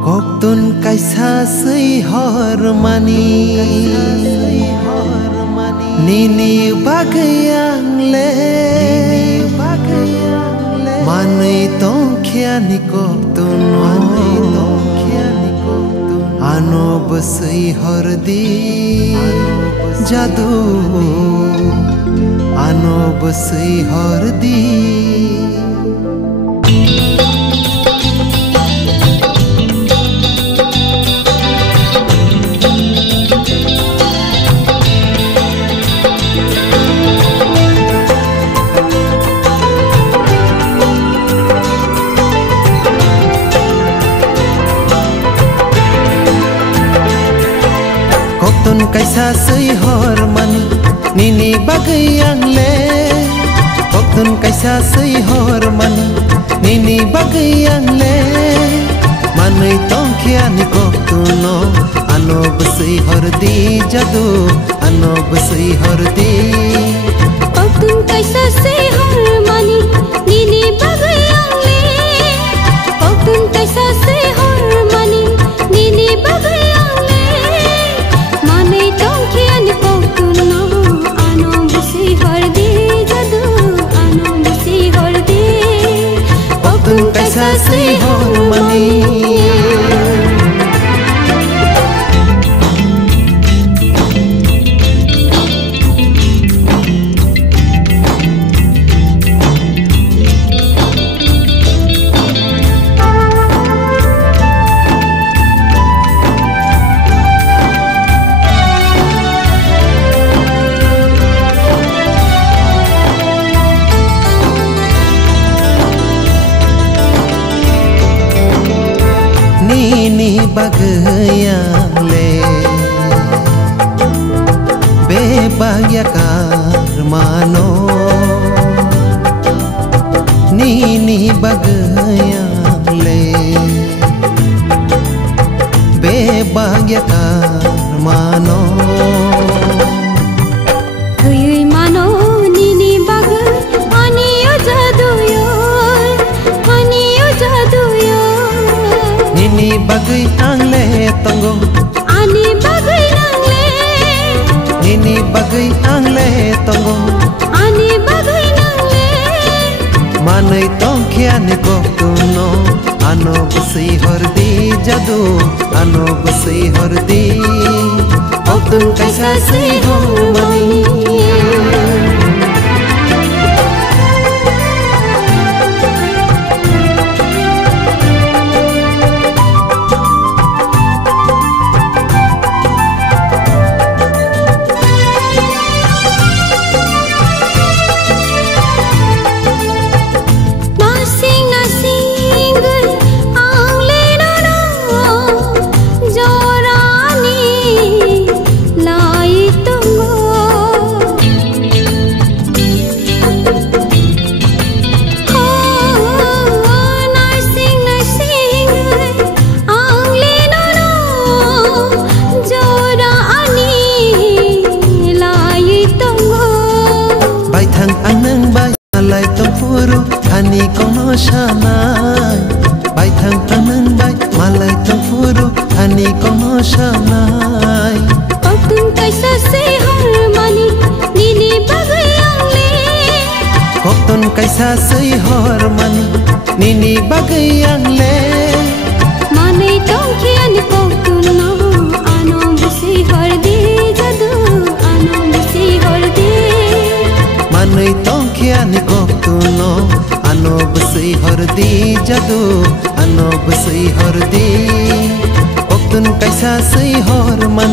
Koktun kaisa sehor mani Nini bagayang le Manay tong kiani koktun Ano basay hordi Jadu Ano basay hordi Koktun kaisa sehor mani Nini bagayang le Koktun kaisa sehor mani Nini bagayang le Manay tong kiani koktuno Ano basay hordi jadu Ano basay hordi Koktun kaisa sehor mani Nini bagayang le Koktun kaisa sehor mani Nini bagayang le Manay tong kiani koktuno Ano basay hordi jadu Ano basay hordi Koktun kaisa sehor mani Nini bagayang le Bebagya karmano Nini bagayang le Bebagya karmano Huyuy mano nini bagay Aniyo jaduyo Aniyo jaduyo Nini bagay ang le tonggo Ani bagay nang le Nini bagay ang le tonggo Ani bagay nang le Manay tong kiani koktuno Ano basay hordi jadu Ano basay hordi Koktun kaisa sehor mani Ani kono shanai Bai thang anang bai malai tong furu Ani kono shanai Koktun kaisa sehor mani Nini bagayang le Koktun kaisa sehor mani Nini bagayang le Manay tong kiani koktuno Ano basay hordi jadu Ano basay hordi Manay tong kiani koktuno Ano basay hordi jadu Ano basay hordi Koktun kaisa sehor mani